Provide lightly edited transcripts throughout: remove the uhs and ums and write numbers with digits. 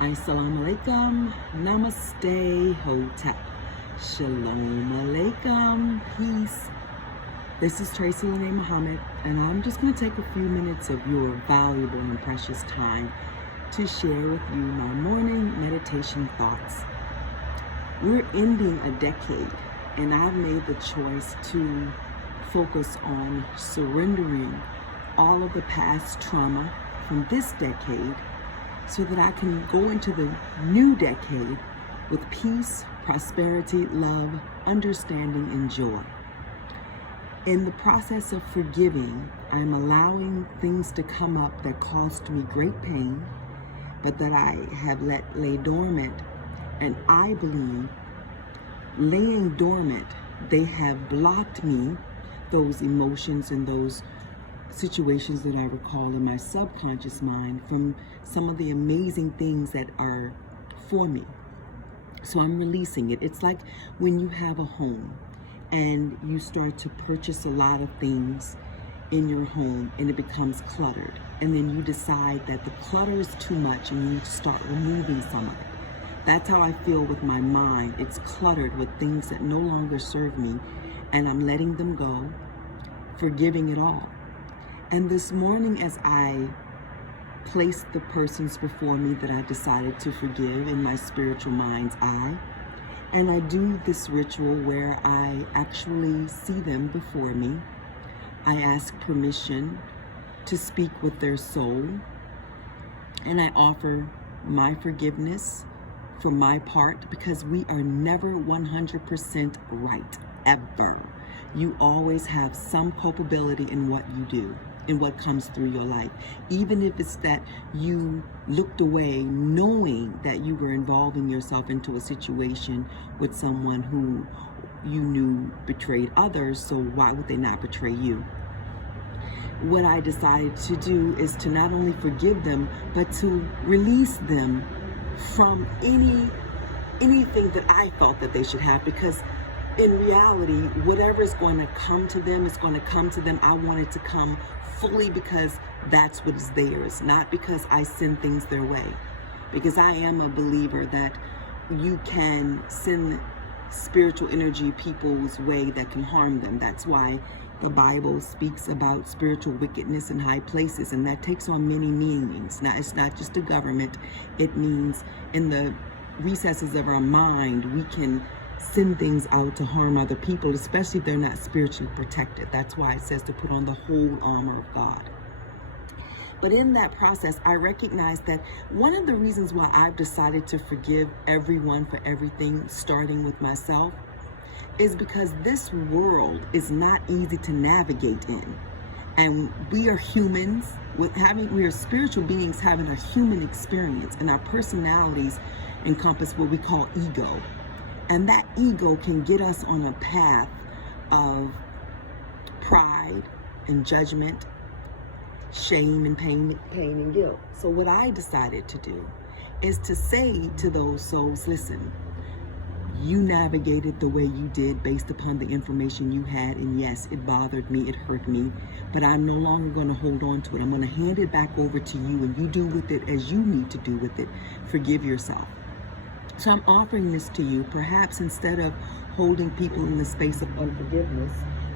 Assalamu alaikum, namaste, hotep, shalom alaikum, peace. This is Tracy Lene Muhammad, and I'm just going to take a few minutes of your valuable and precious time to share with you my morning meditation thoughts. We're ending a decade, and I've made the choice to focus on surrendering all of the past trauma from this decade so that I can go into the new decade with peace, prosperity, love, understanding, and joy. In the process of forgiving, I'm allowing things to come up that caused me great pain, but that I have let lay dormant. And I believe laying dormant, they have blocked me, those emotions and those situations that I recall in my subconscious mind, from some of the amazing things that are for me. So I'm releasing it. It's like when you have a home and you start to purchase a lot of things in your home and it becomes cluttered. And then you decide that the clutter is too much and you need to start removing some of it. That's how I feel with my mind. It's cluttered with things that no longer serve me, and I'm letting them go, forgiving it all. And this morning, as I placed the persons before me that I decided to forgive in my spiritual mind's eye, and I do this ritual where I actually see them before me, I ask permission to speak with their soul, and I offer my forgiveness for my part, because we are never 100% right, ever. You always have some culpability in what you do, in what comes through your life. Even if it's that you looked away knowing that you were involving yourself into a situation with someone who you knew betrayed others, so why would they not betray you? What I decided to do is to not only forgive them, but to release them from anything that I thought that they should have, because in reality, whatever is going to come to them is going to come to them. I want it to come fully because that's what is theirs, not because I send things their way. Because I am a believer that you can send spiritual energy people's way that can harm them. That's why the Bible speaks about spiritual wickedness in high places, and that takes on many meanings. Now, it's not just a government. It means in the recesses of our mind, we can send things out to harm other people, especially if they're not spiritually protected. That's why it says to put on the whole armor of God. But in that process, I recognize that one of the reasons why I've decided to forgive everyone for everything, starting with myself, is because this world is not easy to navigate in. And we are humans, we are spiritual beings having a human experience, and our personalities encompass what we call ego. And that ego can get us on a path of pride and judgment, shame and pain and guilt. So what I decided to do is to say to those souls, listen, you navigated the way you did based upon the information you had, and yes, it bothered me, it hurt me, but I'm no longer going to hold on to it. I'm going to hand it back over to you, and you do with it as you need to do with it. Forgive yourself. So I'm offering this to you. Perhaps instead of holding people in the space of unforgiveness,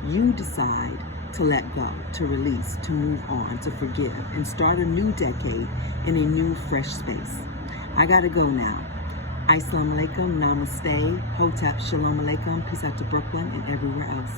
you decide to let go, to release, to move on, to forgive, and start a new decade in a new, fresh space. I gotta go now. Assalamu alaikum, namaste, hotep, shalom alaikum, peace out to Brooklyn and everywhere else.